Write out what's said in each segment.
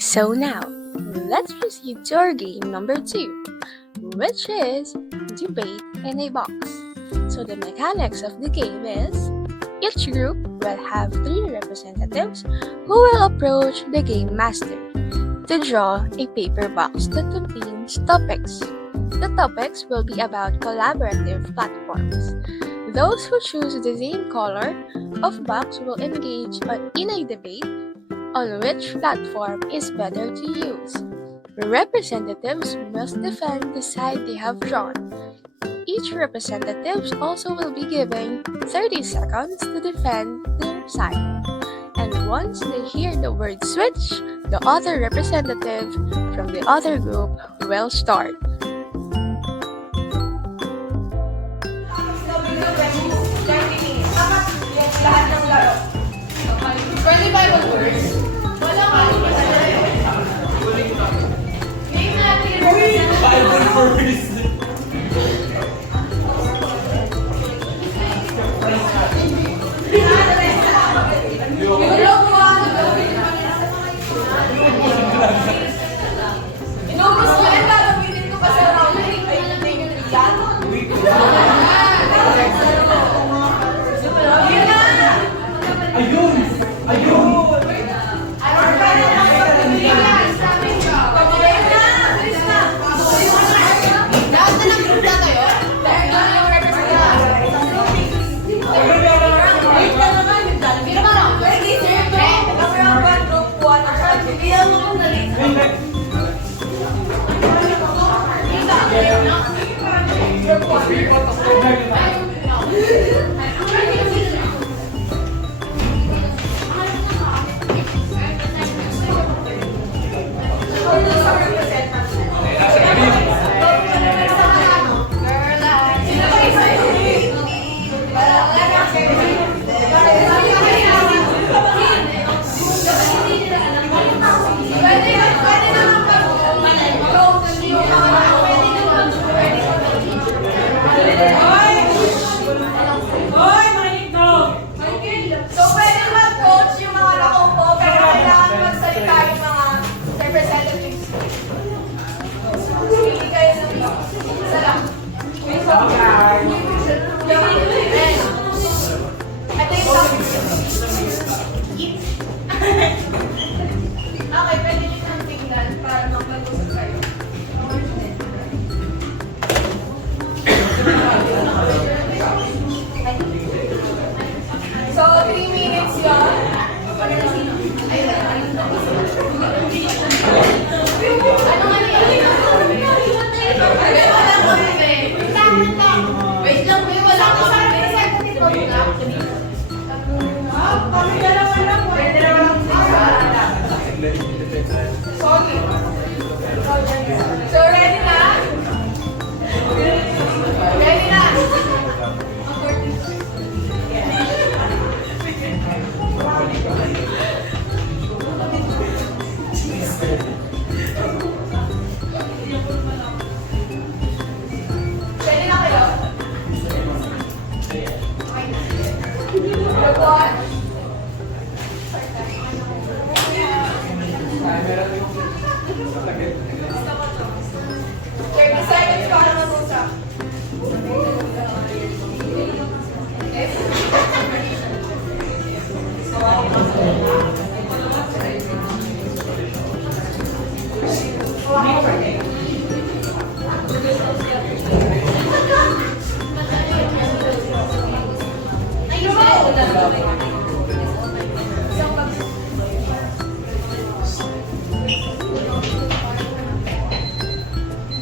So now, let's proceed to our game number 2, which is Debate in a Box. So the mechanics of the game is, each group will have 3 representatives who will approach the game master to draw a paper box that contains topics. The topics will be about collaborative platforms. Those who choose the same color of box will engage in a debate on which platform is better to use. Representatives must defend the side they have drawn. Each representative also will be given 30 seconds to defend their side. And once they hear the word switch, the other representative from the other group will start. Lahat ng laro. 25 words. Wala ka. Name natin yung representative. Inubos ko yan, gagamitin ko pa sa round. Ayun yung yan. Ayun! Ayun! Lahat na ng group na kayo? Dahil yun yung representative. Wait lang naman. Biro ka lang. Pwede, sir. Round 1, group 1. Bilang mo kung nalit. Group 1. So, pwede mag-coach yung mga nakaupo, pero kailangan magsalita yung mga representatives. Hindi kayo ng isa lang. Ito yung topic. Okay, pwede nyo nang tingnan para mag-usap kayo. So, 3 minutes yun. Wait lang, wala ko sa representative mo na. Kami dalawa lang. Pwede naman sorry. So, ready na? Ready na? Ready na kayo? Group 1. 30 seconds para mag-usap.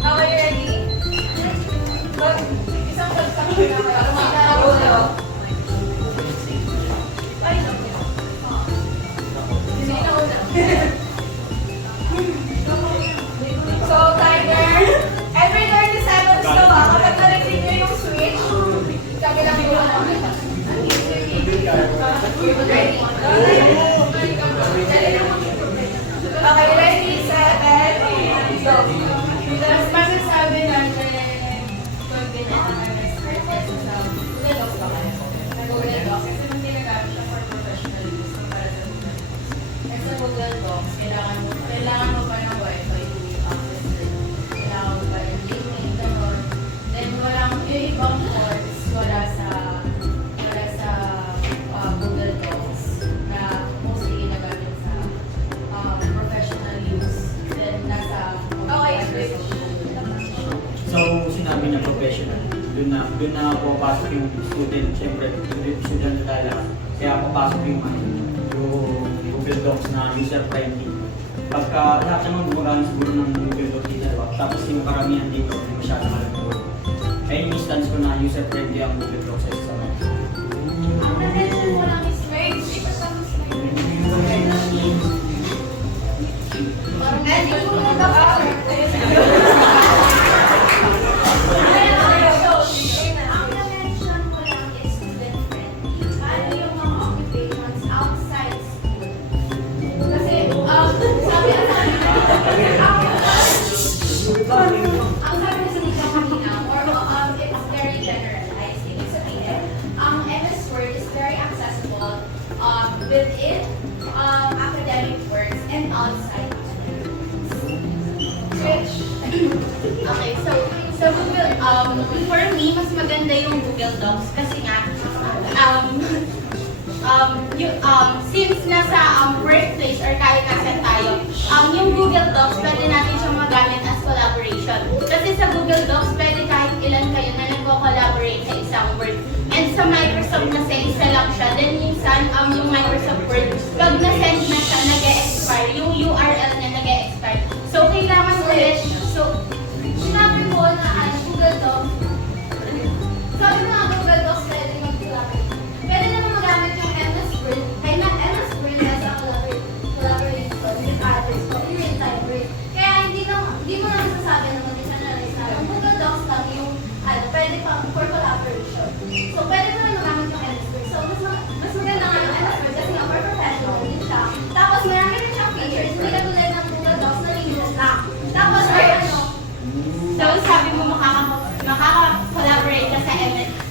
Okay, ready? Isang pagsak na kayo. So, timer. Every 30 seconds na ba? Kapag narinig nyo yung switch, kami lang yung ready? Okay, ready, set, and go. Tapos masasabi natin kung ganyan kasi hindi nag-aaral siya for professionalism para sa kasi Google Docs, kailangan sinabi niya professional, doon na pumapasok yung student, siyempre, student tayo lahat. Kaya papasok yung Google Docs na user-friendly. Pagka lahat naman gumagamit siguro ng Google Docs dito, diba? Tapos yung karamihan dito, hindi masyadong alam ko. Kaya yung instance ko na user-friendly ang Google Docs sa isa. Ang na-mention mo lang is Word. Ito sa mas and yung mga ang na-mention mo lang is student friendly. Ano yung mga occupations outside school? Kasi, sabi ang sabi sa nito kanina, it's very generalized. Ibig sabihin, MS Word is very accessible within academic works and outside. Which, okay, so Google, for me, mas maganda yung Google Docs kasi nga, since nasa workplace or kahit nasan tayo, yung Google Docs, pwede natin siyang magamit as collaboration. Kasi sa Google Docs, pwede kahit ilan kayo na nagko-collaborate sa isang Word. And sa Microsoft kasi isa lang siya. Then minsan, yung Microsoft Word, pag na-send na siya, nag-e-expire. Yung URL niya nag-e-expire. So, kailangan ulit. So, sinabi ko na Google Docs, sabi mo nga Google Docs pwede mag-collaborate. Pwede naman magamit yung MS Word. Kaya na MS Word has a collaboration with others for real-time Word. Kaya hindi mo na masasabi na mag-analyze na. Ang Google Docs lang yung pwede pa for collaboration. So, pwede mo rin magamit yung MS Word. So, mas maganda nga yung MS Word kasi nga for professional din siya. Tapos, marami rin siyang features. Hindi ka tulad ng Google Docs na limited lang. Tapos, so, sabi mo makaka-collaborate ka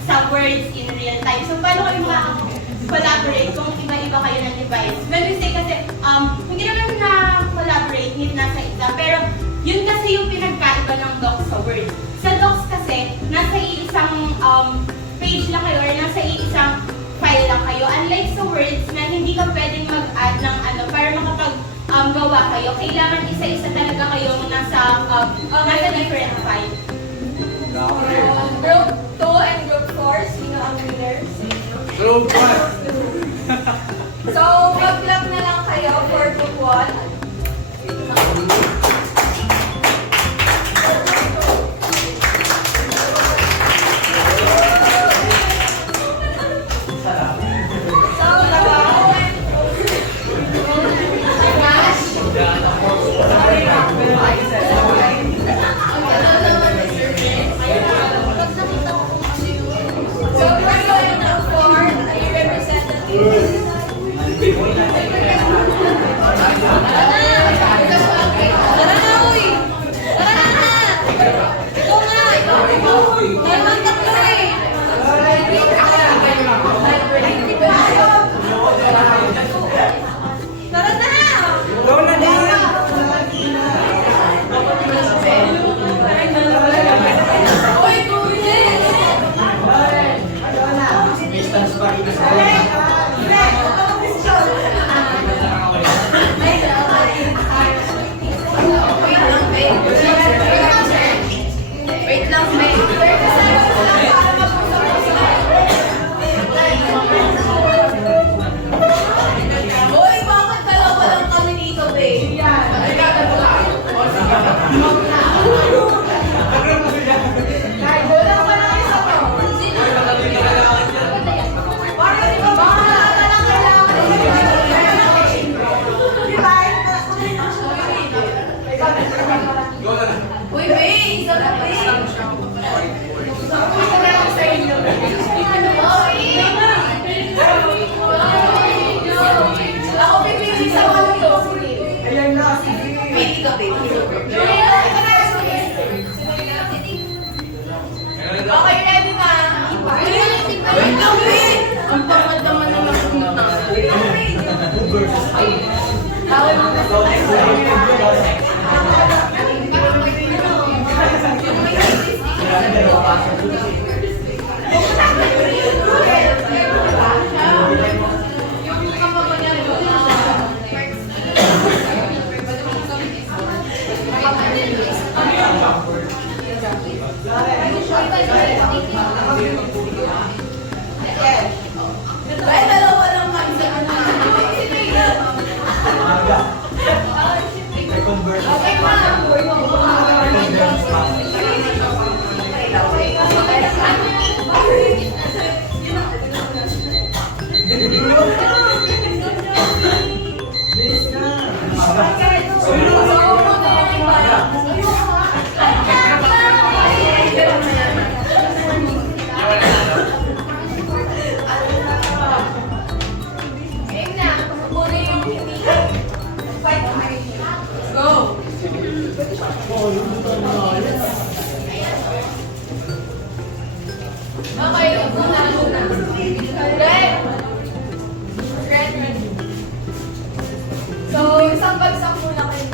sa words in real time. So, paano kayo makaka-collaborate kung iba-iba kayo ng device? When we say kasi, hindi naman na-collaborate, need nasa isa. Pero, yun kasi yung pinagkaiba ng docs sa Word. Sa docs kasi, nasa isang page lang kayo or nasa isang file lang kayo. Unlike sa Words na hindi ka pwedeng mag-add ng para makapag-gawa kayo. Kailangan isa-isa talaga kayo nasa different file. Group 2 and Group 4, sino ang winners? Group 1! So, mag-clap na lang kayo for Group 1. Okay, ready na? Wait lang, wait! Ang pangad naman na nasunod natin. Tawag mo kasi tayo. So, isang bagsak muna kayo.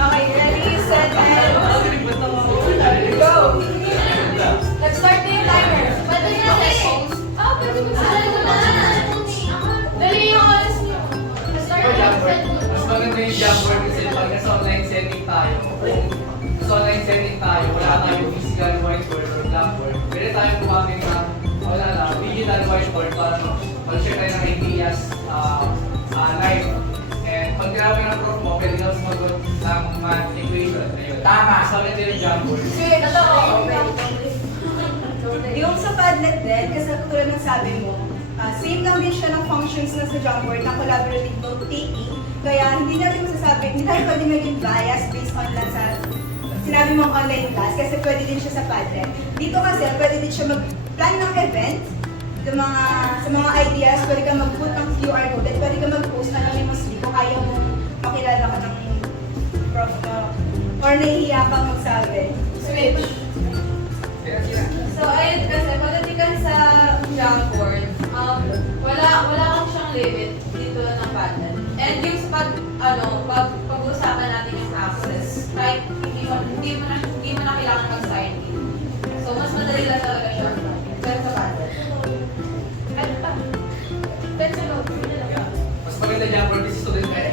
Okay, ready, set, and go! Let's start the timer. Pwede na kasi. Pwede mo Dali yung oras niyo. Start Mas maganda yung Jamboard kasi pag nasa online setting tayo, sa online setting tayo, wala tayong physical whiteboard or blackboard. Pwede tayo gumamit ng, wala na, digital whiteboard para mag-share tayo ng ideas live. And pag grabe ng prof mo, pwede na sumagot ng math equation. Ayun. Tama! So, ito yung Jamboard. Yung sa Padlet din, kasi tulad ng sabi mo, same lang din siya ng functions na sa Jamboard na collaborative note-taking. Kaya hindi natin masasabi, hindi tayo pwede maging bias based on lang sa sinabi mong online class kasi pwede din siya sa Padlet. Dito kasi pwede din siya mag-plan ng event, sa mga ideas, pwede ka mag-put ng QR code at pwede ka mag-post anonymously kung ayaw mo makilala ka ng prof mo or nahihiya kang magsabi. Switch! So, ayun kasi, pagdating sa Jamboard, wala kang siyang limit dito lang ng Padlet. And yung sa pag-usapan natin yung access, kahit hindi mo na kailangan mag-sign in. So, mas madali lang talaga siya. Pero sa Padlet. Ano pa? Pencil note. Mas maganda Jamboard kasi student credit.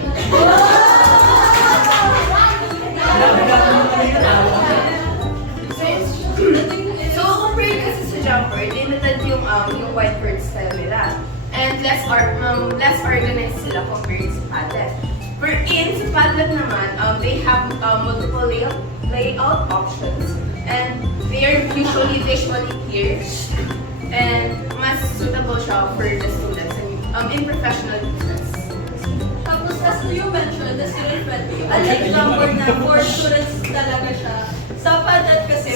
So, compared kasi sa Jamboard, limited yung whiteboard style nila. And less organized sila compared sa Padlet. Wherein sa Padlet naman, they have multiple layout options. And they are usually visually clear. And mas suitable siya for the students and in professional uses. Tapos, as you mentioned, the student friendly. Unlike Jamboard na for students talaga siya. Sa Padlet kasi,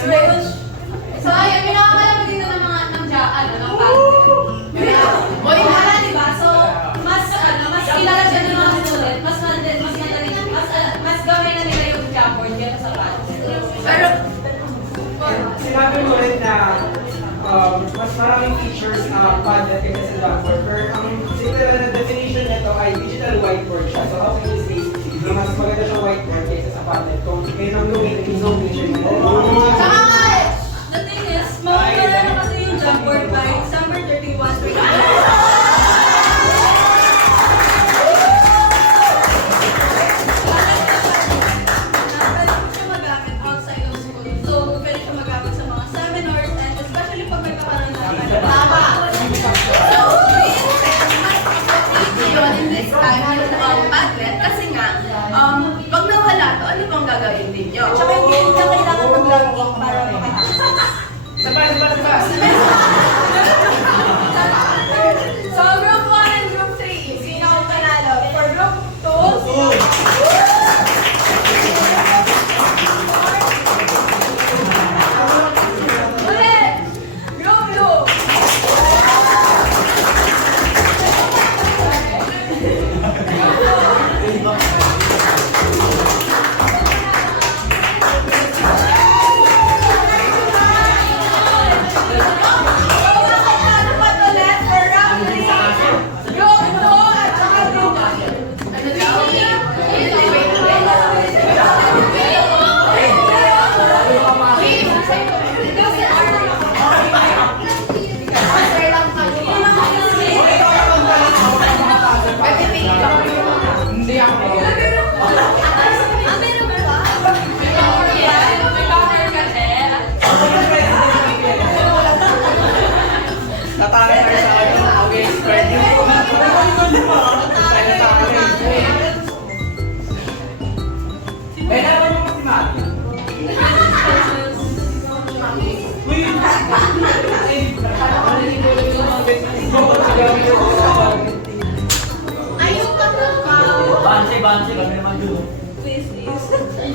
So, ayun, may nakakalaman dito ng mga ng Padlet. Moy wala, di ba? So, mas kilala siya ng mga student, mas gawin na nila yung Jamboard kaya sa Padlet. Pero, Sinabi mo rin na mas maraming features Padlet kaysa sa Jamboard. Pero ang siguro na definition nito ay digital whiteboard siya. So how can you say na mas maganda siya whiteboard kaysa sa Padlet? Kung ngayon ang gawin, definition mo. The thing is, mawala na kasi yung Jamboard by December 31, 2020. Padlet kasi nga, pag nawala to, ano bang gagawin ninyo? Tsaka hindi na kailangan mag-login para makita. Sabay!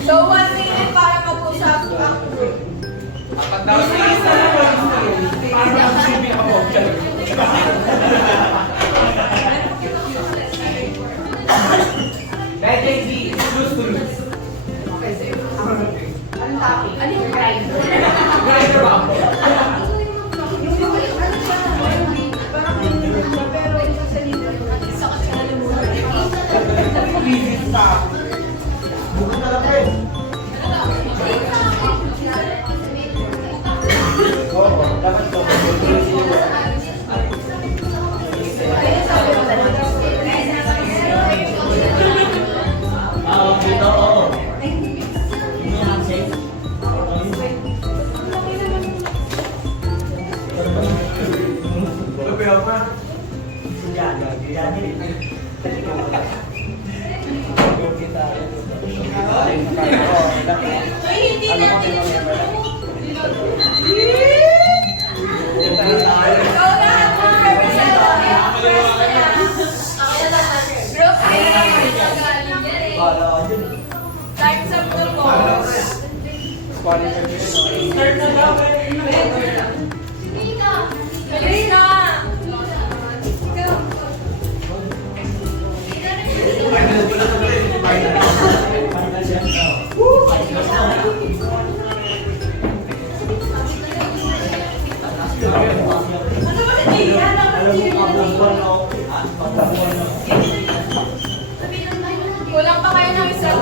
So, 1 minute para mag-usap ang group. Apat daw Dahil Jay-Z, choose to lose. Ano yung crime? Grinder ba ako? So, lahat ng representative, group A, times up the votes. Bilis na! Kulang pa kayo ng isa.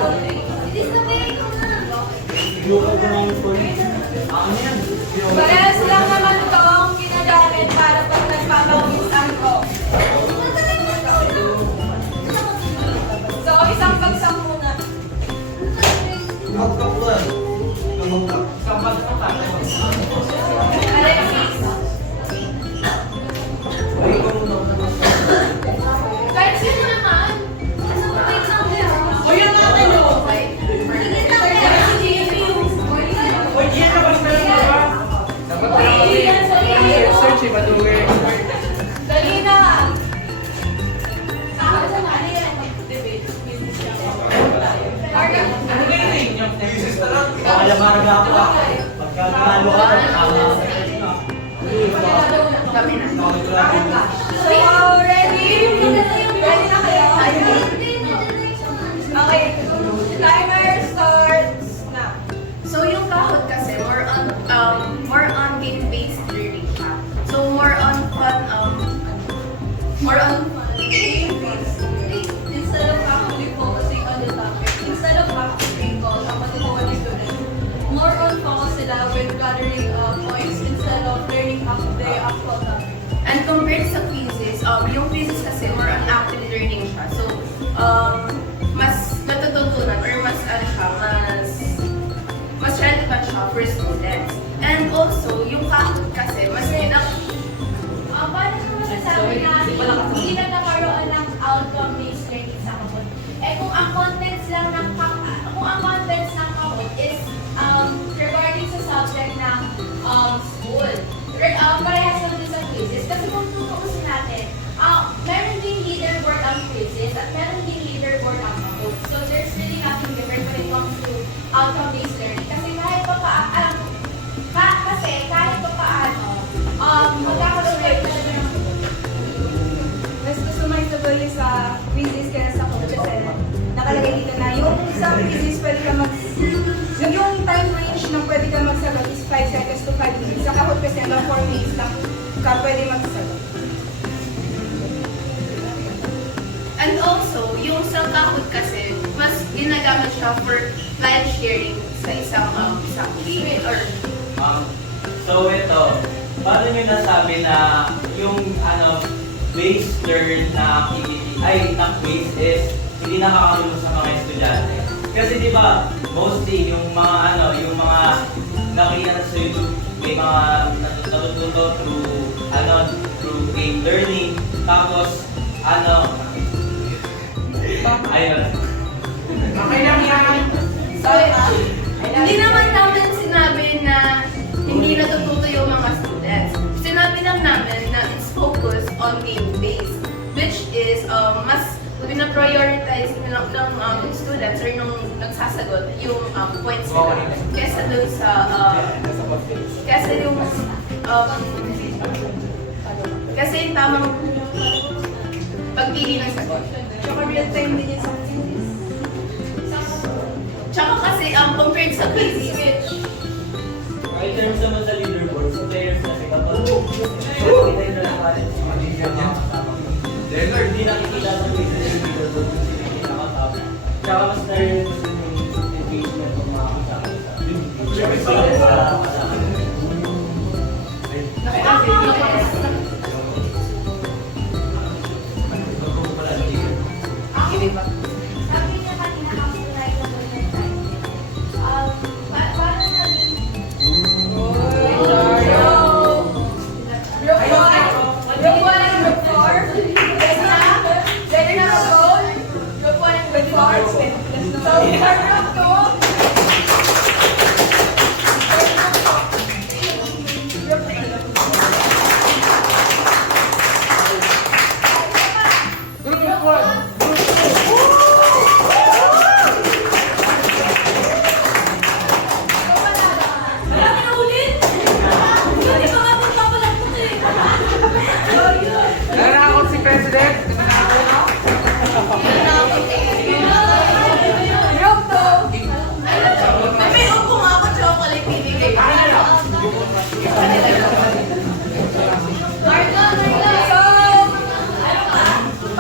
Parehas lang naman ito ang ginagamit para pag nagpapawisan ko. So, isang bagsak muna. Alexis. Kahit sino naman. O yun natin yun. Dapat wala kasi search eh, madugay. Dali na. Ano kayo na inyo? Thesis na lang. Kaya marga ako. Pagka nalo ka, tama. So, ready? Ready na kayo? Okay. Timer starts now. So yung kahot kasi more on game-based learning siya. So more on fun Game-based. Instead of actually focusing on the topic, instead of actually recall ang matutuwa ng student, more on focus sila with gathering points instead of learning the actual topic. and compared sa quizzes, yung quizzes kasi more on active learning siya. So mas natututunan or mas relevant siya for students. And also, yung kahot kasi mas Paano ko masasabi na hindi na nakaroon ng outcome-based learning sa kapon? Eh kung ang contents lang ng kapon is regarding sa subject ng school. Parehas lang din sa quizzes. Kasi kung tutuusin natin, meron din leaderboard ang quizzes at meron din leaderboard ang kapon. So there's really nothing different when it comes to outcome-based learning. Kasi kahit pa paano, magkakaroon kayo ng Mas customizable yung sa quizzes kaya sa code kasi nakalagay dito na yung sa quizzes pwede ka yung time range na pwede ka magsagot is 5 seconds to 5 minutes. Sa kahot kasi hanggang 4 minutes lang ka pwede magsagot. And also, yung sa kahot kasi, mas ginagamit siya for file sharing sa isang game or So ito, paano nyo nasabi na yung base learn na activity, na quiz is hindi nakakatulong sa mga estudyante. Kasi di ba, mostly yung mga nakikita na sa YouTube, may mga natututo through game learning, tapos ayun. Okay lang yan. So, hindi naman namin sinabi na hindi natututo yung mga students. Sinabi lang namin na it's focused on game-based, which is mas pina-prioritize ng students or nung nagsasagot yung points nila kesa dun sa kasi yung kasi yung tamang pagpili ng sagot. Tsaka real time din yung sa quizzes. Tsaka kasi compared sa quizzes, In terms naman sa leaderboard, sa players kasi kapag nakita yung nalaman